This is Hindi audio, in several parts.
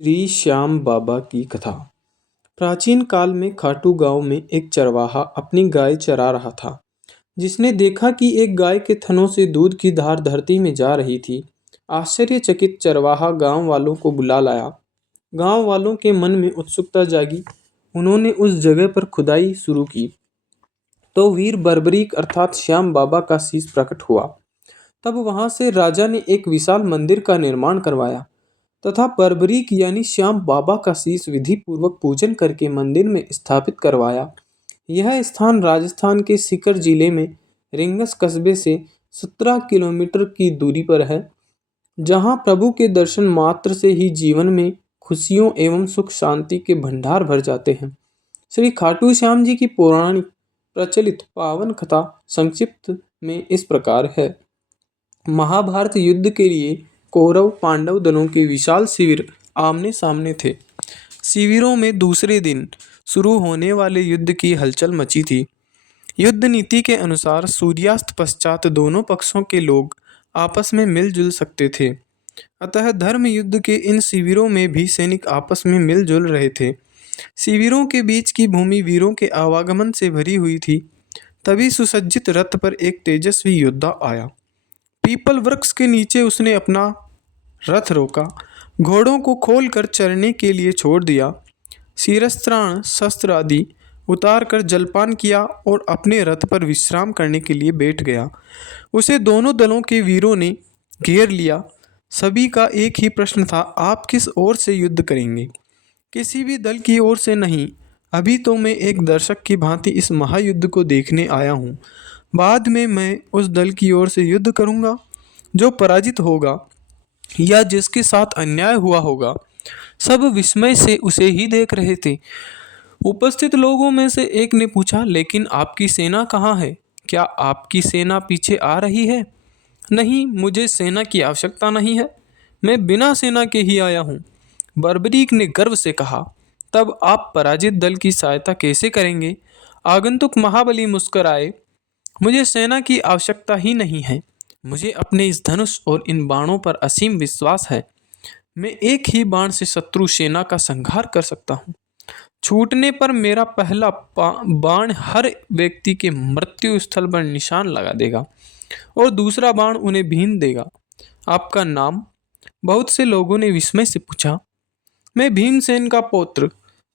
श्री श्याम बाबा की कथा। प्राचीन काल में खाटू गांव में एक चरवाहा अपनी गाय चरा रहा था। जिसने देखा कि एक गाय के थनों से दूध की धार धरती में जा रही थी। आश्चर्यचकित चरवाहा गांव वालों को बुला लाया। गांव वालों के मन में उत्सुकता जागी। उन्होंने उस जगह पर खुदाई शुरू की तो वीर बर्बरीक अर्थात श्याम बाबा का शीश प्रकट हुआ। तब वहां से राजा ने एक विशाल मंदिर का निर्माण करवाया तथा बर्बरीक यानी श्याम बाबा का शीश विधि पूर्वक पूजन करके मंदिर में स्थापित करवाया। यह स्थान राजस्थान के सीकर जिले में रिंगस कस्बे से 17 किलोमीटर की दूरी पर है, जहां प्रभु के दर्शन मात्र से ही जीवन में खुशियों एवं सुख शांति के भंडार भर जाते हैं। श्री खाटू श्याम जी की पौराणिक प्रचलित पावन कथा संक्षिप्त में इस प्रकार है। महाभारत युद्ध के लिए कौरव पांडव दलों के विशाल शिविर आमने सामने थे। शिविरों में दूसरे दिन शुरू होने वाले युद्ध की हलचल मची थी। युद्ध नीति के अनुसार सूर्यास्त पश्चात दोनों पक्षों के लोग आपस में मिलजुल सकते थे। अतः धर्म युद्ध के इन शिविरों में भी सैनिक आपस में मिलजुल रहे थे। शिविरों के बीच की भूमि वीरों के आवागमन से भरी हुई थी। तभी सुसज्जित रथ पर एक तेजस्वी योद्धा आया। पीपल वृक्ष के नीचे उसने अपना रथ रोका, घोड़ों को खोलकर चरने के लिए छोड़ दिया, शिरस्त्राण शस्त्र आदि उतार कर जलपान किया और अपने रथ पर विश्राम करने के लिए बैठ गया। उसे दोनों दलों के वीरों ने घेर लिया। सभी का एक ही प्रश्न था, आप किस ओर से युद्ध करेंगे? किसी भी दल की ओर से नहीं। अभी तो मैं एक दर्शक की भांति इस महायुद्ध को देखने आया हूँ। बाद में मैं उस दल की ओर से युद्ध करूँगा जो पराजित होगा या जिसके साथ अन्याय हुआ होगा। सब विस्मय से उसे ही देख रहे थे। उपस्थित लोगों में से एक ने पूछा, लेकिन आपकी सेना कहाँ है? क्या आपकी सेना पीछे आ रही है? नहीं, मुझे सेना की आवश्यकता नहीं है। मैं बिना सेना के ही आया हूँ, बर्बरीक ने गर्व से कहा। तब आप पराजित दल की सहायता कैसे करेंगे? आगंतुक महाबली मुस्कुराए। मुझे सेना की आवश्यकता ही नहीं है। मुझे अपने इस धनुष और इन बाणों पर असीम विश्वास है। मैं एक ही बाण से शत्रु सेना का संहार कर सकता हूँ। छूटने पर मेरा पहला बाण हर व्यक्ति के मृत्यु स्थल पर निशान लगा देगा और दूसरा बाण उन्हें भीन देगा। आपका नाम? बहुत से लोगों ने विस्मय से पूछा। मैं भीमसेन का पुत्र,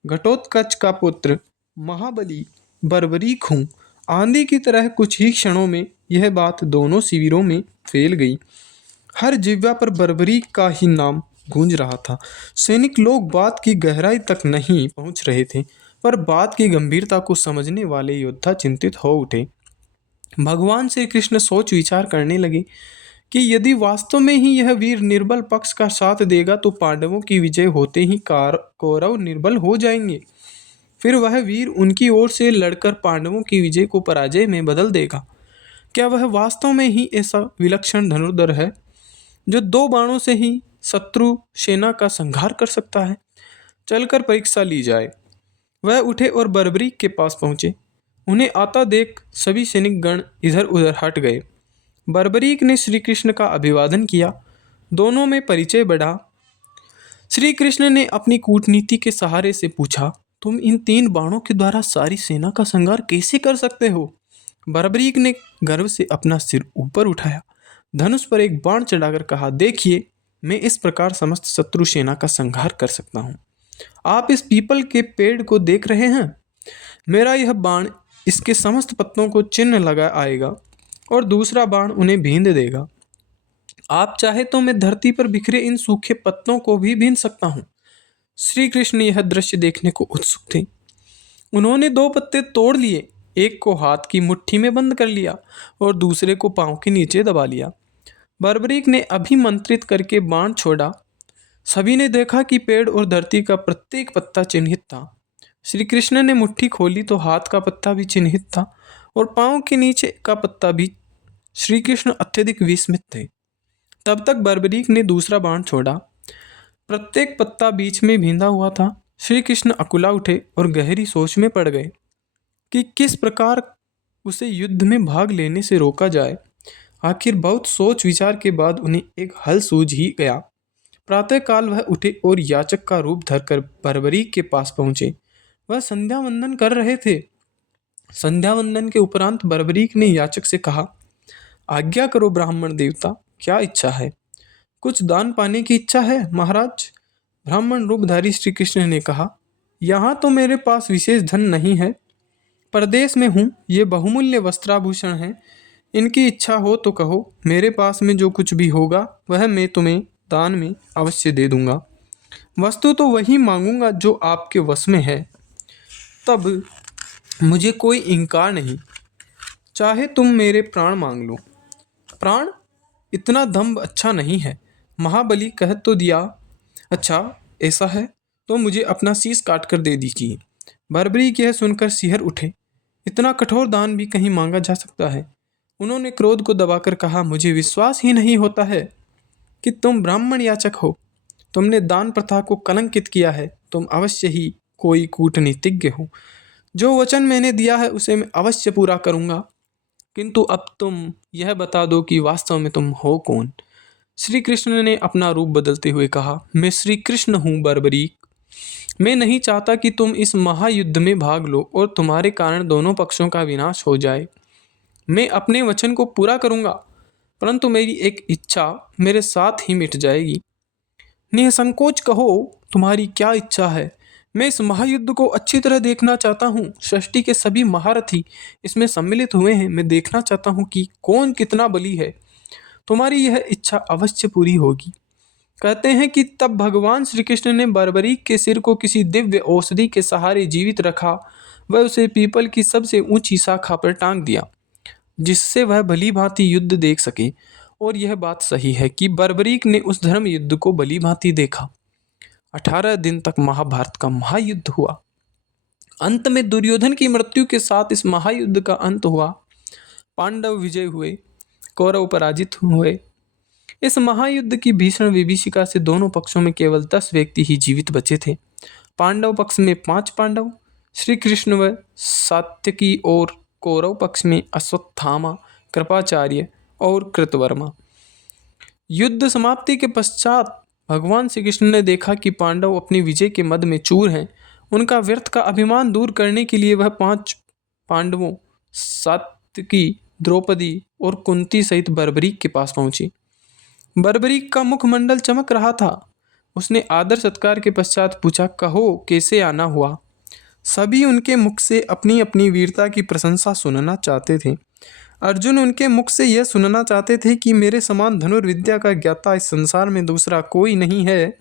घटोत्कच का पुत्र, महाबली बर्बरीक हूँ। आंधी की तरह कुछ ही क्षणों में यह बात दोनों शिविरों में फैल गई। हर जिह्वा पर बर्बरीक का ही नाम गूंज रहा था। सैनिक लोग बात की गहराई तक नहीं पहुंच रहे थे, पर बात की गंभीरता को समझने वाले योद्धा चिंतित हो उठे। भगवान श्री कृष्ण सोच विचार करने लगे कि यदि वास्तव में ही यह वीर निर्बल पक्ष का साथ देगा तो पांडवों की विजय होते ही कौरव निर्बल हो जाएंगे। फिर वह वीर उनकी ओर से लड़कर पांडवों की विजय को पराजय में बदल देगा। क्या वह वास्तव में ही ऐसा विलक्षण धनुर्धर है जो दो बाणों से ही शत्रु सेना का संहार कर सकता है? चलकर परीक्षा ली जाए। वह उठे और बर्बरीक के पास पहुंचे। उन्हें आता देख सभी सैनिक गण इधर उधर हट गए। बर्बरीक ने श्री कृष्ण का अभिवादन किया। दोनों में परिचय बढ़ा। श्री कृष्ण ने अपनी कूटनीति के सहारे से पूछा, तुम इन 3 बाणों के द्वारा सारी सेना का संहार कैसे कर सकते हो? बर्बरीक ने गर्व से अपना सिर ऊपर उठाया, धनुष पर एक बाण चढ़ाकर कहा, देखिए, मैं इस प्रकार समस्त शत्रु सेना का संहार कर सकता हूँ। आप इस पीपल के पेड़ को देख रहे हैं? मेरा यह बाण इसके समस्त पत्तों को चिन्ह लगा आएगा और दूसरा बाण उन्हें भींद देगा। आप चाहे तो मैं धरती पर बिखरे इन सूखे पत्तों को भी भीन सकता हूँ। श्री कृष्ण यह दृश्य देखने को उत्सुक थे। उन्होंने 2 पत्ते तोड़ लिए, एक को हाथ की मुट्ठी में बंद कर लिया और दूसरे को पांव के नीचे दबा लिया। बर्बरीक ने अभिमंत्रित करके बाण छोड़ा। सभी ने देखा कि पेड़ और धरती का प्रत्येक पत्ता चिन्हित था। श्री कृष्ण ने मुट्ठी खोली तो हाथ का पत्ता भी चिन्हित था और पांव के नीचे का पत्ता भी। श्री कृष्ण अत्यधिक विस्मित थे। तब तक बर्बरीक ने दूसरा बाण छोड़ा। प्रत्येक पत्ता बीच में भिंदा हुआ था। श्री कृष्ण अकुला उठे और गहरी सोच में पड़ गए कि किस प्रकार उसे युद्ध में भाग लेने से रोका जाए। आखिर बहुत सोच विचार के बाद उन्हें एक हल सूझ ही गया। प्रातःकाल वह उठे और याचक का रूप धरकर बर्बरीक के पास पहुंचे। वह संध्या वंदन कर रहे थे। संध्या वंदन के उपरांत बर्बरीक ने याचक से कहा, आज्ञा करो ब्राह्मण देवता, क्या इच्छा है? कुछ दान पाने की इच्छा है महाराज। ब्राह्मण रूपधारी श्री कृष्ण ने कहा, यहाँ तो मेरे पास विशेष धन नहीं है, परदेश में हूँ, ये बहुमूल्य वस्त्राभूषण हैं, इनकी इच्छा हो तो कहो, मेरे पास में जो कुछ भी होगा वह मैं तुम्हें दान में अवश्य दे दूंगा। वस्तु तो वही मांगूंगा जो आपके वश में है, तब मुझे कोई इनकार नहीं, चाहे तुम मेरे प्राण मांग लो। प्राण? इतना दम्भ अच्छा नहीं है। महाबली कह तो दिया। अच्छा ऐसा है तो मुझे अपना शीश काट कर दे दीजिए। बर्बरीक यह सुनकर सिहर उठे। इतना कठोर दान भी कहीं मांगा जा सकता है? उन्होंने क्रोध को दबाकर कहा, मुझे विश्वास ही नहीं होता है कि तुम ब्राह्मण याचक हो। तुमने दान प्रथा को कलंकित किया है। तुम अवश्य ही कोई कूटनीतिज्ञ हो। जो वचन मैंने दिया है उसे मैं अवश्य पूरा करूंगा, किंतु अब तुम यह बता दो कि वास्तव में तुम हो कौन? श्री कृष्ण ने अपना रूप बदलते हुए कहा, मैं श्री कृष्ण हूँ बर्बरीक। मैं नहीं चाहता कि तुम इस महायुद्ध में भाग लो और तुम्हारे कारण दोनों पक्षों का विनाश हो जाए। मैं अपने वचन को पूरा करूंगा, परंतु मेरी एक इच्छा मेरे साथ ही मिट जाएगी। निसंकोच कहो, तुम्हारी क्या इच्छा है? मैं इस महायुद्ध को अच्छी तरह देखना चाहता हूँ। सृष्टि के सभी महारथी इसमें सम्मिलित हुए हैं। मैं देखना चाहता हूँ कि कौन कितना बली है। तुम्हारी यह इच्छा अवश्य पूरी होगी। कहते हैं कि तब भगवान श्री कृष्ण ने बर्बरीक के सिर को किसी दिव्य औषधि के सहारे जीवित रखा। वह उसे पीपल की सबसे ऊंची शाखा पर टांग दिया, जिससे वह भली भांति युद्ध देख सके। और यह बात सही है कि बर्बरीक ने उस धर्म युद्ध को भली भांति देखा। 18 दिन तक महाभारत का महायुद्ध हुआ। अंत में दुर्योधन की मृत्यु के साथ इस महायुद्ध का अंत हुआ। पांडव विजय हुए, कौरव पराजित हुए। इस महायुद्ध की भीषण विभीषिका से दोनों पक्षों में केवल 10 व्यक्ति ही जीवित बचे थे। पांडव पक्ष में 5 पांडव, श्री कृष्ण व सात्यकी, और कौरव पक्ष में अश्वत्थामा, कृपाचार्य और कृतवर्मा। युद्ध समाप्ति के पश्चात भगवान श्री कृष्ण ने देखा कि पांडव अपनी विजय के मद में चूर हैं। उनका व्यर्थ का अभिमान दूर करने के लिए वह 5 पांडवों सात्यकी, द्रौपदी और कुंती सहित बर्बरीक के पास पहुंची। बर्बरीक का मुखमंडल चमक रहा था। उसने आदर सत्कार के पश्चात पूछा, कहो कैसे आना हुआ? सभी उनके मुख से अपनी अपनी वीरता की प्रशंसा सुनना चाहते थे। अर्जुन उनके मुख से यह सुनना चाहते थे कि मेरे समान धनुर्विद्या का ज्ञाता इस संसार में दूसरा कोई नहीं है।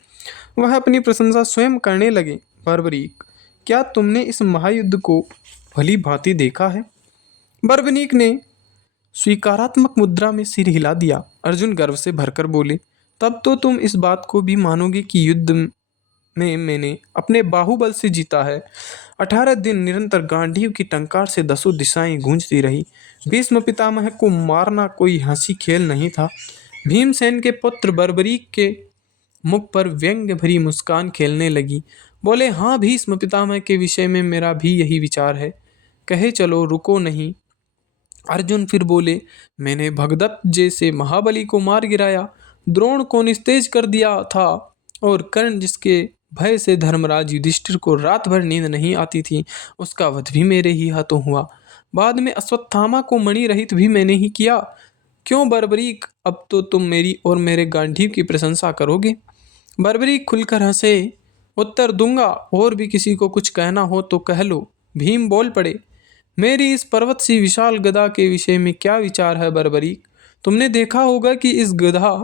वह अपनी प्रशंसा स्वयं करने लगे। बर्बरीक, क्या तुमने इस महायुद्ध को भली भांति देखा है? बर्बरीक ने स्वीकारात्मक मुद्रा में सिर हिला दिया। अर्जुन गर्व से भरकर बोले, तब तो तुम इस बात को भी मानोगे कि युद्ध में मैंने अपने बाहुबल से जीता है। 18 दिन निरंतर गांडीव की टंकार से 10 दिशाएं गूंजती रही। भीष्म पितामह को मारना कोई हंसी खेल नहीं था। भीमसेन के पुत्र बर्बरीक के मुख पर व्यंग्य भरी मुस्कान खेलने लगी। बोले, हाँ, भीष्म पितामह के विषय में मेरा भी यही विचार है। कहे चलो, रुको नहीं। अर्जुन फिर बोले, मैंने भगदत्त जैसे महाबली को मार गिराया, द्रोण को निस्तेज कर दिया था, और कर्ण जिसके भय से धर्मराज युधिष्ठिर को रात भर नींद नहीं आती थी, उसका वध भी मेरे ही हाथों हुआ। बाद में अश्वत्थामा को मणि रहित भी मैंने ही किया। क्यों बर्बरीक, अब तो तुम मेरी और मेरे गांडीव की प्रशंसा करोगे? बर्बरीक खुलकर हंसे। उत्तर दूंगा, और भी किसी को कुछ कहना हो तो कह लो। भीम बोल पड़े, मेरी इस पर्वत सी विशाल गदा के विषय में क्या विचार है बर्बरीक? तुमने देखा होगा कि इस गदा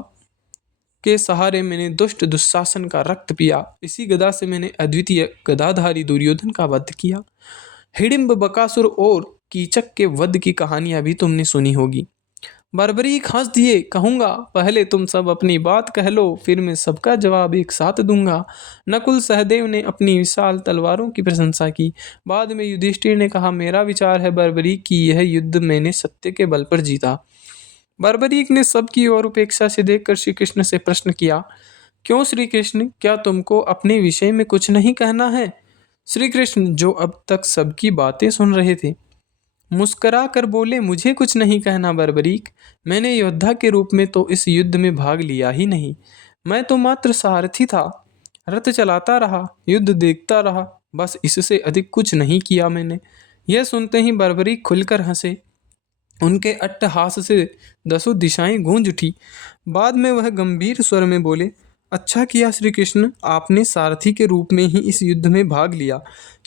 के सहारे मैंने दुष्ट दुशासन का रक्त पिया। इसी गदा से मैंने अद्वितीय गदाधारी दुर्योधन का वध किया। हिडिंब, बकासुर और कीचक के वध की कहानियां भी तुमने सुनी होगी। बर्बरीक हंस दिए। कहूँगा, पहले तुम सब अपनी बात कह लो, फिर मैं सबका जवाब एक साथ दूंगा। नकुल सहदेव ने अपनी विशाल तलवारों की प्रशंसा की। बाद में युधिष्ठिर ने कहा, मेरा विचार है बर्बरीक की यह युद्ध मैंने सत्य के बल पर जीता। बर्बरीक ने सबकी ओर उपेक्षा से देखकर श्री कृष्ण से प्रश्न किया, क्यों श्री कृष्ण, क्या तुमको अपने विषय में कुछ नहीं कहना है? श्री कृष्ण, जो अब तक सबकी बातें सुन रहे थे, मुस्करा कर बोले, मुझे कुछ नहीं कहना बर्बरीक। मैंने योद्धा के रूप में तो इस युद्ध में भाग लिया ही नहीं। मैं तो मात्र सारथी था, रथ चलाता रहा, युद्ध देखता रहा, बस इससे अधिक कुछ नहीं किया मैंने। यह सुनते ही बर्बरीक खुलकर हंसे। उनके अट्टहास से दसों दिशाएं गूंज उठी। बाद में वह गंभीर स्वर में बोले, अच्छा किया श्री कृष्ण, आपने सारथी के रूप में ही इस युद्ध में भाग लिया,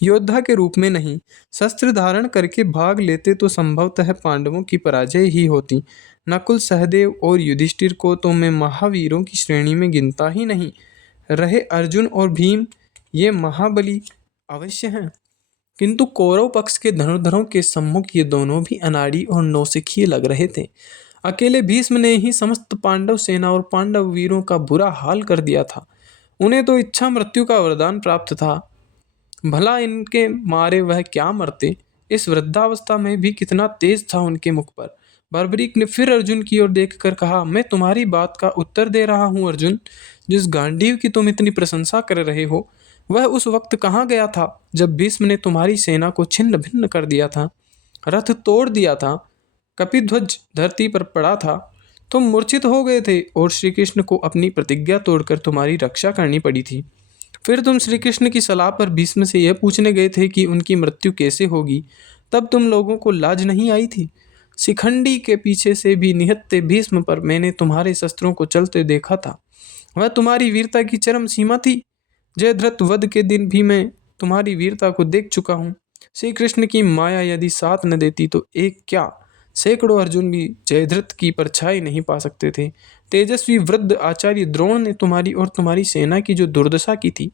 योद्धा के रूप में नहीं। शस्त्र धारण करके भाग लेते तो संभवतः पांडवों की पराजय ही होती। नकुल, सहदेव और युधिष्ठिर को तो मैं महावीरों की श्रेणी में गिनता ही नहीं। रहे अर्जुन और भीम, ये महाबली अवश्य हैं, किंतु कौरव पक्ष के धनुर्धरों के सम्मुख ये दोनों भी अनाड़ी और नौसिखिए लग रहे थे। अकेले भीष्म ने ही समस्त पांडव सेना और पांडव वीरों का बुरा हाल कर दिया था। उन्हें तो इच्छा मृत्यु का वरदान प्राप्त था, भला इनके मारे वह क्या मरते। इस वृद्धावस्था में भी कितना तेज था उनके मुख पर। बर्बरीक ने फिर अर्जुन की ओर देखकर कहा, मैं तुम्हारी बात का उत्तर दे रहा हूँ अर्जुन। जिस गांडीव की तुम इतनी प्रशंसा कर रहे हो, वह उस वक्त कहाँ गया था जब भीष्म ने तुम्हारी सेना को छिन्न भिन्न कर दिया था, रथ तोड़ दिया था, कपिध्वज धरती पर पड़ा था, तुम मूर्छित हो गए थे और श्री कृष्ण को अपनी प्रतिज्ञा तोड़कर तुम्हारी रक्षा करनी पड़ी थी। फिर तुम श्री कृष्ण की सलाह पर भीष्म से यह पूछने गए थे कि उनकी मृत्यु कैसे होगी। तब तुम लोगों को लाज नहीं आई थी। शिखंडी के पीछे से भी निहत्थे भीष्म पर मैंने तुम्हारे शस्त्रों को चलते देखा था। वह तुम्हारी वीरता की चरम सीमा थी। जयद्रथ वध के दिन भी मैं तुम्हारी वीरता को देख चुका हूँ। श्री कृष्ण की माया यदि साथ न देती तो एक क्या, सैकड़ों अर्जुन भी जयद्रथ की परछाई नहीं पा सकते थे। तेजस्वी वृद्ध आचार्य द्रोण ने तुम्हारी और तुम्हारी सेना की जो दुर्दशा की थी,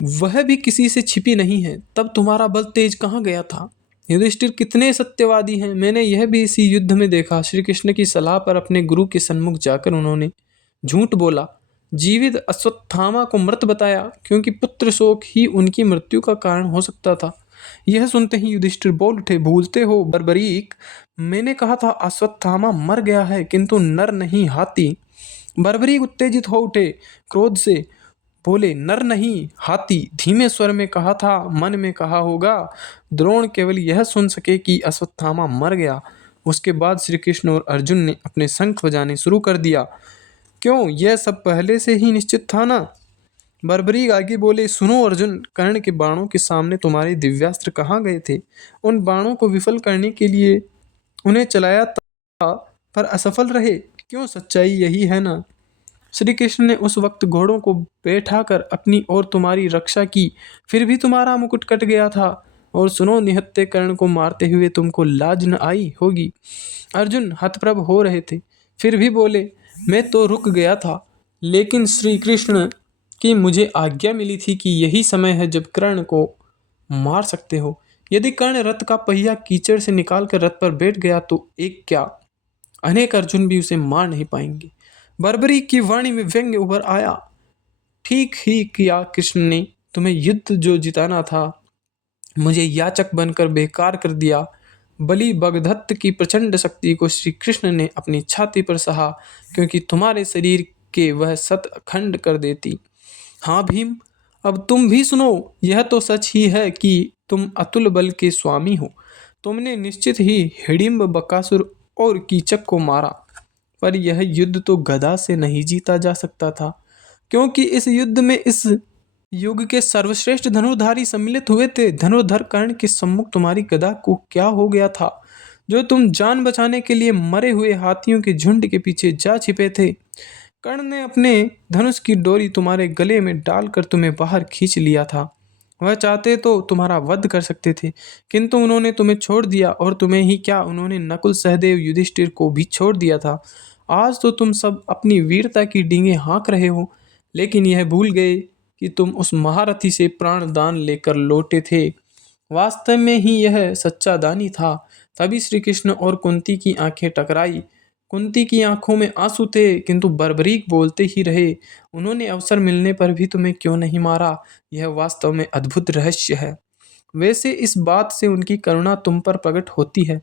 वह भी किसी से छिपी नहीं है। तब तुम्हारा बल तेज कहाँ गया था। युधिष्ठिर कितने सत्यवादी हैं, मैंने यह भी इसी युद्ध में देखा। श्री कृष्ण की सलाह पर अपने गुरु के सन्मुख जाकर उन्होंने झूठ बोला, जीवित अश्वत्थामा को मृत बताया, क्योंकि पुत्र शोक ही उनकी मृत्यु का कारण हो सकता था। यह सुनते ही युधिष्ठिर बोल उठे, भूलते हो बर्बरीक, मैंने कहा था अश्वत्थामा मर गया है, किंतु नर नहीं हाथी। बर्बरीक उत्तेजित हो उठे, क्रोध से बोले, नर नहीं हाथी। धीमे स्वर में कहा था, मन में कहा होगा। द्रोण केवल यह सुन सके कि अश्वत्थामा मर गया। उसके बाद श्री कृष्ण और अर्जुन ने अपने शंख बजाने शुरू कर दिया। क्यों, यह सब पहले से ही निश्चित था ना। बर्बरीक आगे बोले, सुनो अर्जुन, कर्ण के बाणों के सामने तुम्हारे दिव्यास्त्र कहाँ गए थे। उन बाणों को विफल करने के लिए उन्हें चलाया था, पर असफल रहे। क्यों, सच्चाई यही है ना। श्री कृष्ण ने उस वक्त घोड़ों को बैठाकर अपनी और तुम्हारी रक्षा की, फिर भी तुम्हारा मुकुट कट गया था। और सुनो, निहत्थे कर्ण को मारते हुए तुमको लाज न आई होगी। अर्जुन हतप्रभ हो रहे थे, फिर भी बोले, मैं तो रुक गया था, लेकिन श्री कृष्ण की मुझे आज्ञा मिली थी कि यही समय है जब कर्ण को मार सकते हो। यदि कर्ण रथ का पहिया कीचड़ से निकालकर रथ पर बैठ गया तो एक क्या, अनेक अर्जुन भी उसे मार नहीं पाएंगे। बर्बरीक की वाणी में व्यंग्य उभर आया। ठीक ही किया कृष्ण ने, तुम्हें युद्ध जो जिताना था, मुझे याचक बनकर बेकार कर दिया। बलि भगदत्त की प्रचंड शक्ति को श्री कृष्ण ने अपनी छाती पर सहा, क्योंकि तुम्हारे शरीर के वह सत अखंड कर देती। हाँ भीम, अब तुम भी सुनो। यह तो सच ही है कि तुम अतुल बल के स्वामी हो। तुमने निश्चित ही हिडिंब, बकासुर और कीचक को मारा, पर यह युद्ध तो गदा से नहीं जीता जा सकता था, क्योंकि इस युद्ध में इस युग के सर्वश्रेष्ठ धनुर्धारी सम्मिलित हुए थे। धनुर्धर कर्ण के सम्मुख तुम्हारी गदा को क्या हो गया था, जो तुम जान बचाने के लिए मरे हुए हाथियों के झुंड के पीछे जा छिपे थे। कर्ण ने अपने धनुष की डोरी तुम्हारे गले में डालकर तुम्हें बाहर खींच लिया था। वह चाहते तो तुम्हारा वध कर सकते थे, किंतु उन्होंने तुम्हें छोड़ दिया। और तुम्हें ही क्या, उन्होंने नकुल, सहदेव, युधिष्ठिर को भी छोड़ दिया था। आज तो तुम सब अपनी वीरता की डींगे हाँक रहे हो, लेकिन यह भूल गए कि तुम उस महारथी से प्राण दान लेकर लौटे थे। वास्तव में ही यह सच्चा दानी था। तभी श्री कृष्ण और कुंती की आंखें टकराई। कुंती की आंखों में आंसू थे, किंतु बर्बरीक बोलते ही रहे, उन्होंने अवसर मिलने पर भी तुम्हें क्यों नहीं मारा, यह वास्तव में अद्भुत रहस्य है। वैसे इस बात से उनकी करुणा तुम पर प्रकट होती है।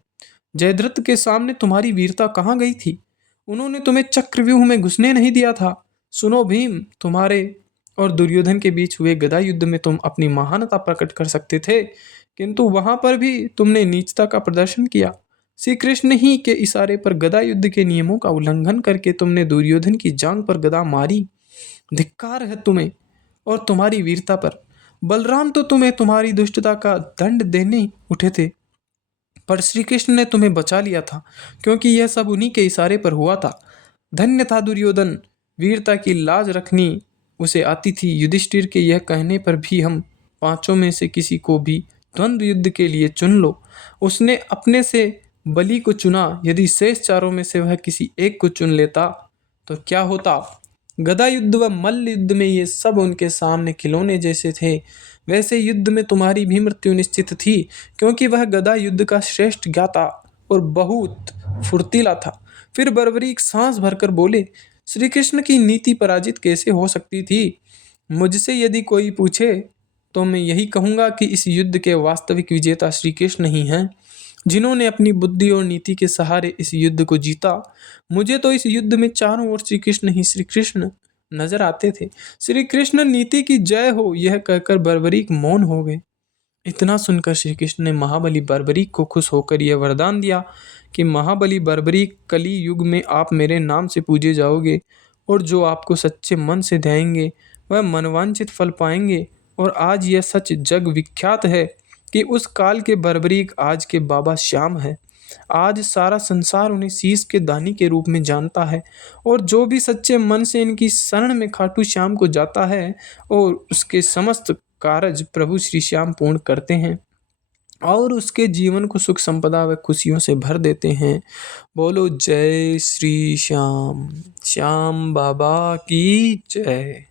जयद्रथ के सामने तुम्हारी वीरता कहाँ गई थी। उन्होंने तुम्हें चक्रव्यूह में घुसने नहीं दिया था। सुनो भीम, तुम्हारे और दुर्योधन के बीच हुए गदा युद्ध में तुम अपनी महानता प्रकट कर सकते थे, किंतु वहां पर भी तुमने नीचता का प्रदर्शन किया। श्री कृष्ण ही के इशारे पर गदा युद्ध के नियमों का उल्लंघन करके तुमने दुर्योधन की जांघ पर गदा मारी। धिक्कार है तुम्हें और तुम्हारी वीरता पर। बलराम तो तुम्हें तुम्हारी दुष्टता का दंड देने उठे थे, पर श्री कृष्ण ने तुम्हें बचा लिया था, क्योंकि यह सब उन्हीं के इशारे पर हुआ था। धन्य था दुर्योधन, वीरता की लाज रखनी उसे आती थी। युधिष्ठिर के यह कहने पर भी हम पांचों में से किसी को भी द्वंद्व युद्ध के लिए चुन लो। उसने अपने से बलि को चुना, यदि शेष चारों में से वह किसी एक को चुन लेता तो क्या होता। गदा युद्ध व मल्ल युद्ध में ये सब उनके सामने खिलौने जैसे थे। वैसे युद्ध में तुम्हारी भी मृत्यु निश्चित थी, क्योंकि वह गदा युद्ध का श्रेष्ठ ज्ञाता और बहुत फुर्तीला था। फिर बर्बरीक सांस भरकर बोले, श्री कृष्ण की नीति पराजित कैसे हो सकती थी। मुझसे यदि कोई पूछे तो मैं यही कहूंगा कि इस युद्ध के वास्तविक विजेता श्री कृष्ण ही हैं, जिन्होंने अपनी बुद्धि और नीति के सहारे इस युद्ध को जीता। मुझे तो इस युद्ध में चारों ओर श्री कृष्ण नजर आते थे। श्री कृष्ण नीति की जय हो, यह कहकर बर्बरीक मौन हो गए। इतना सुनकर श्री कृष्ण ने महाबली बर्बरीक को खुश होकर यह वरदान दिया कि महाबली बर्बरीक, कली युग में आप मेरे नाम से पूजे जाओगे, और जो आपको सच्चे मन से ध्याएंगे वह मनवांछित फल पाएंगे। और आज यह सच जग विख्यात है कि उस काल के बर्बरीक आज के बाबा श्याम है। आज सारा संसार उन्हें शीश के दानी के रूप में जानता है, और जो भी सच्चे मन से इनकी शरण में खाटू श्याम को जाता है और उसके समस्त कारज प्रभु श्री श्याम पूर्ण करते हैं और उसके जीवन को सुख संपदा व खुशियों से भर देते हैं। बोलो जय श्री श्याम, श्याम बाबा की जय।